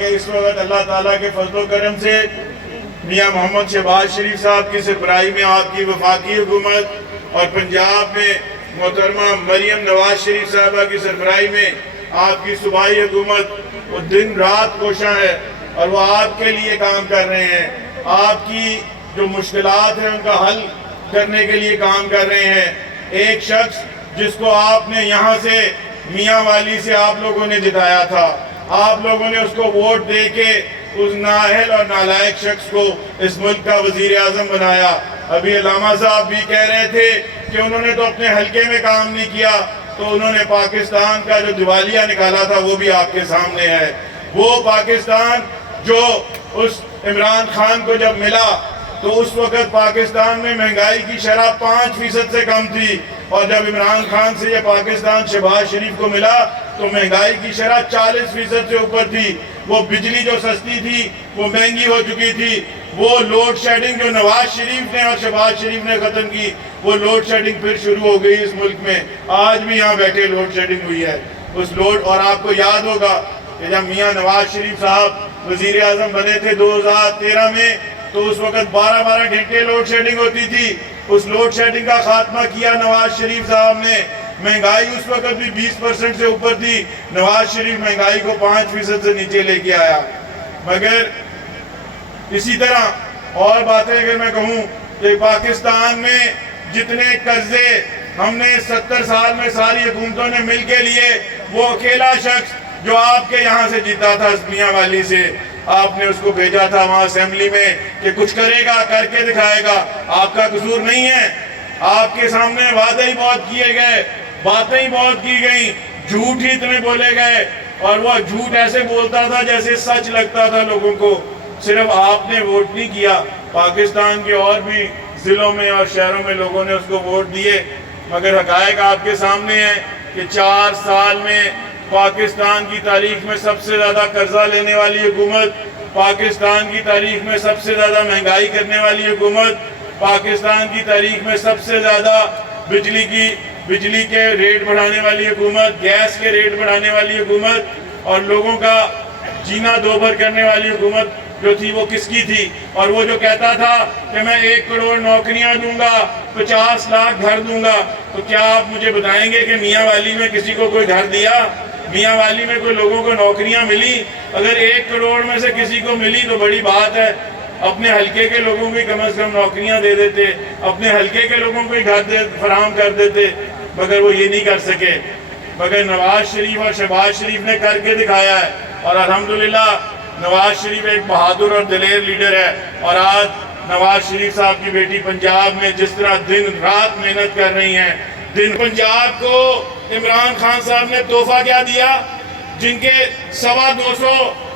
کہ اس وقت اللہ تعالیٰ کے فضل و کرم سے میاں محمد شہباز شریف صاحب کی سربراہی میں آپ کی وفاقی حکومت اور پنجاب میں محترمہ مریم نواز شریف صاحبہ کی سربراہی میں آپ کی صوبائی حکومت وہ دن رات کوشاں ہے اور وہ آپ کے لیے کام کر رہے ہیں، آپ کی جو مشکلات ہیں ان کا حل کرنے کے لیے کام کر رہے ہیں۔ ایک شخص جس کو آپ نے یہاں سے میاں والی سے آپ لوگوں نے جتایا تھا، آپ لوگوں نے اس کو ووٹ دے کے اس نااہل اور نالائق شخص کو اس ملک کا وزیر اعظم بنایا۔ ابھی علامہ صاحب بھی کہہ رہے تھے کہ انہوں نے تو اپنے حلقے میں کام نہیں کیا، تو انہوں نے پاکستان کا جو دیوالیہ نکالا تھا وہ بھی آپ کے سامنے ہے۔ وہ پاکستان جو اس عمران خان کو جب ملا تو اس وقت پاکستان میں مہنگائی کی شرح 5% سے کم تھی، اور جب عمران خان سے یہ پاکستان شہباز شریف کو ملا تو مہنگائی کی شرح 40% سے اوپر تھی۔ وہ بجلی جو سستی تھی وہ مہنگی ہو چکی تھی۔ وہ لوڈ شیڈنگ جو نواز شریف نے اور شہباز شریف نے ختم کی، وہ لوڈ شیڈنگ پھر شروع ہو گئی اس ملک میں۔ آج بھی یہاں بیٹھے لوڈ شیڈنگ ہوئی ہے اس لوڈ۔ اور آپ کو یاد ہوگا کہ جب میاں نواز شریف صاحب وزیر اعظم بنے تھے 2013 میں، تو اس وقت 12 گھنٹے لوڈ شیڈنگ ہوتی تھی۔ اس لوڈ شیڈنگ کا خاتمہ کیا نواز شریف صاحب نے۔ مہنگائی اس وقت بھی 20% سے اوپر تھی، نواز شریف مہنگائی کو 5% سے نیچے لے کے آیا۔ مگر اسی طرح اور باتیں اگر میں کہوں کہ پاکستان میں جتنے قرضے ہم نے 70 سال میں ساری حکومتوں نے مل کے لیے، وہ اکیلا شخص جو آپ کے یہاں سے جیتا تھا میاں والی سے، آپ نے اس کو بھیجا تھا وہاں اسمبلی میں کہ کچھ کرے گا، کر کے دکھائے گا۔ آپ کا قصور نہیں ہے، آپ کے سامنے وعدے ہی بہت کیے گئے، باتیں ہی بہت کی گئیں، جھوٹ ہی اتنے بولے گئے، اور وہ جھوٹ ایسے بولتا تھا جیسے سچ لگتا تھا لوگوں کو۔ صرف آپ نے ووٹ نہیں کیا، پاکستان کے اور بھی ضلعوں میں اور شہروں میں لوگوں نے اس کو ووٹ دیے، مگر حقائق آپ کے سامنے ہیں کہ 4 سال میں پاکستان کی تاریخ میں سب سے زیادہ قرضہ لینے والی حکومت، پاکستان کی تاریخ میں سب سے زیادہ مہنگائی کرنے والی حکومت، پاکستان کی تاریخ میں سب سے زیادہ بجلی کے ریٹ بڑھانے والی حکومت، گیس کے ریٹ بڑھانے والی حکومت، اور لوگوں کا جینا دوبھر کرنے والی حکومت جو تھی وہ کس کی تھی؟ اور وہ جو کہتا تھا کہ میں 1 کروڑ نوکریاں دوں گا، 50 لاکھ گھر دوں گا، تو کیا آپ مجھے بتائیں گے کہ میاں والی میں کسی کو کوئی گھر دیا؟ میاں والی میں کوئی لوگوں کو نوکریاں ملی؟ اگر 1 کروڑ میں سے کسی کو ملی تو بڑی بات ہے، اپنے حلقے کے لوگوں کو کم از کم نوکریاں دے دیتے، اپنے حلقے کے لوگوں کو گھر فراہم کر دیتے، مگر وہ یہ نہیں کر سکے۔ مگر نواز شریف اور شہباز شریف نے کر کے دکھایا ہے، اور الحمدللہ نواز شریف ایک بہادر اور دلیر لیڈر ہے، اور آج نواز شریف صاحب کی بیٹی پنجاب میں جس طرح دن رات محنت کر رہی ہیں، پنجاب کو عمران خان صاحب نے تحفہ کیا دیا؟ جن کے 250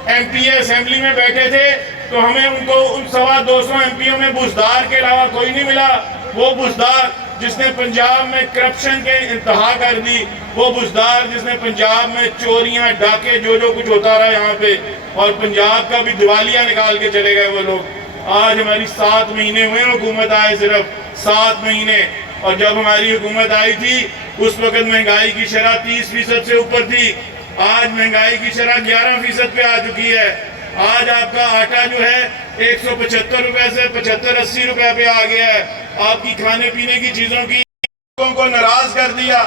ایم پی اسمبلی میں بیٹھے تھے، تو ہمیں ان 250 ایم پیوں میں بزدار کے علاوہ کوئی نہیں ملا۔ وہ بزدار جس نے پنجاب میں کرپشن کے انتہا کر دی، وہ بزدار جس نے پنجاب میں چوریاں، ڈاکے، جو کچھ ہوتا رہا یہاں پہ، اور پنجاب کا بھی دیوالیہ نکال کے چلے گئے وہ لوگ۔ آج ہماری 7 مہینے ہوئے حکومت آئے، صرف 7 مہینے، اور جب ہماری حکومت آئی تھی اس وقت مہنگائی کی شرح 30% سے اوپر تھی، آج مہنگائی کی شرح 11% پہ آ چکی ہے۔ آج آپ کا آٹا جو ہے 175 روپے سے 75-80 روپے پہ آ گیا ہے۔ آپ کی کھانے پینے کی چیزوں کی لوگوں کو ناراض کر دیا۔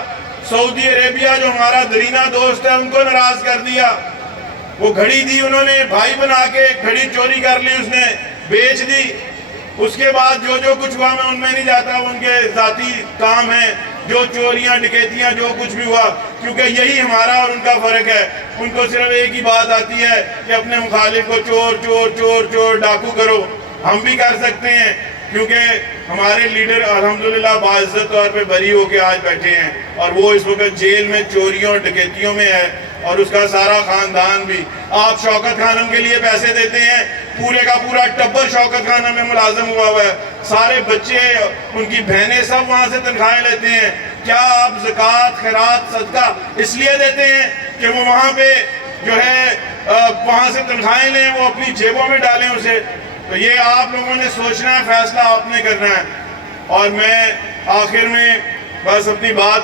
سعودی عربیہ جو ہمارا درینہ دوست ہے ان کو ناراض کر دیا۔ وہ گھڑی دی انہوں نے، بھائی بنا کے گھڑی چوری کر لی، اس نے بیچ دی۔ اس کے بعد جو کچھ ہوا میں ان میں نہیں جاتا، وہ ان کے ذاتی کام ہیں، جو چوریاں ڈکیتیاں جو کچھ بھی ہوا، کیونکہ یہی ہمارا اور ان کا فرق ہے۔ ان کو صرف ایک ہی بات آتی ہے کہ اپنے مخالف کو چور چور چور چور ڈاکو کرو۔ ہم بھی کر سکتے ہیں، کیونکہ ہمارے لیڈر الحمدللہ باعزت طور پہ بری ہو کے آج بیٹھے ہیں، اور وہ اس وقت جیل میں چوریوں اور ڈکیتیوں میں ہے، اور اس کا سارا خاندان بھی۔ آپ شوکت خانم کے لیے پیسے دیتے ہیں، پورے کا پورا ٹبر شوکت خانم میں ملازم ہوا ہے، سارے بچے، ان کی بہنیں سب وہاں سے تنخواہیں لیتے ہیں۔ کیا آپ زکوٰۃ، خیرات، صدقہ اس لیے دیتے ہیں کہ وہ وہاں پہ جو ہے وہاں سے تنخواہیں لیں، وہ اپنی جیبوں میں ڈالیں اسے؟ تو یہ آپ لوگوں نے سوچنا ہے، فیصلہ آپ نے کرنا ہے۔ اور میں آخر میں بس اپنی بات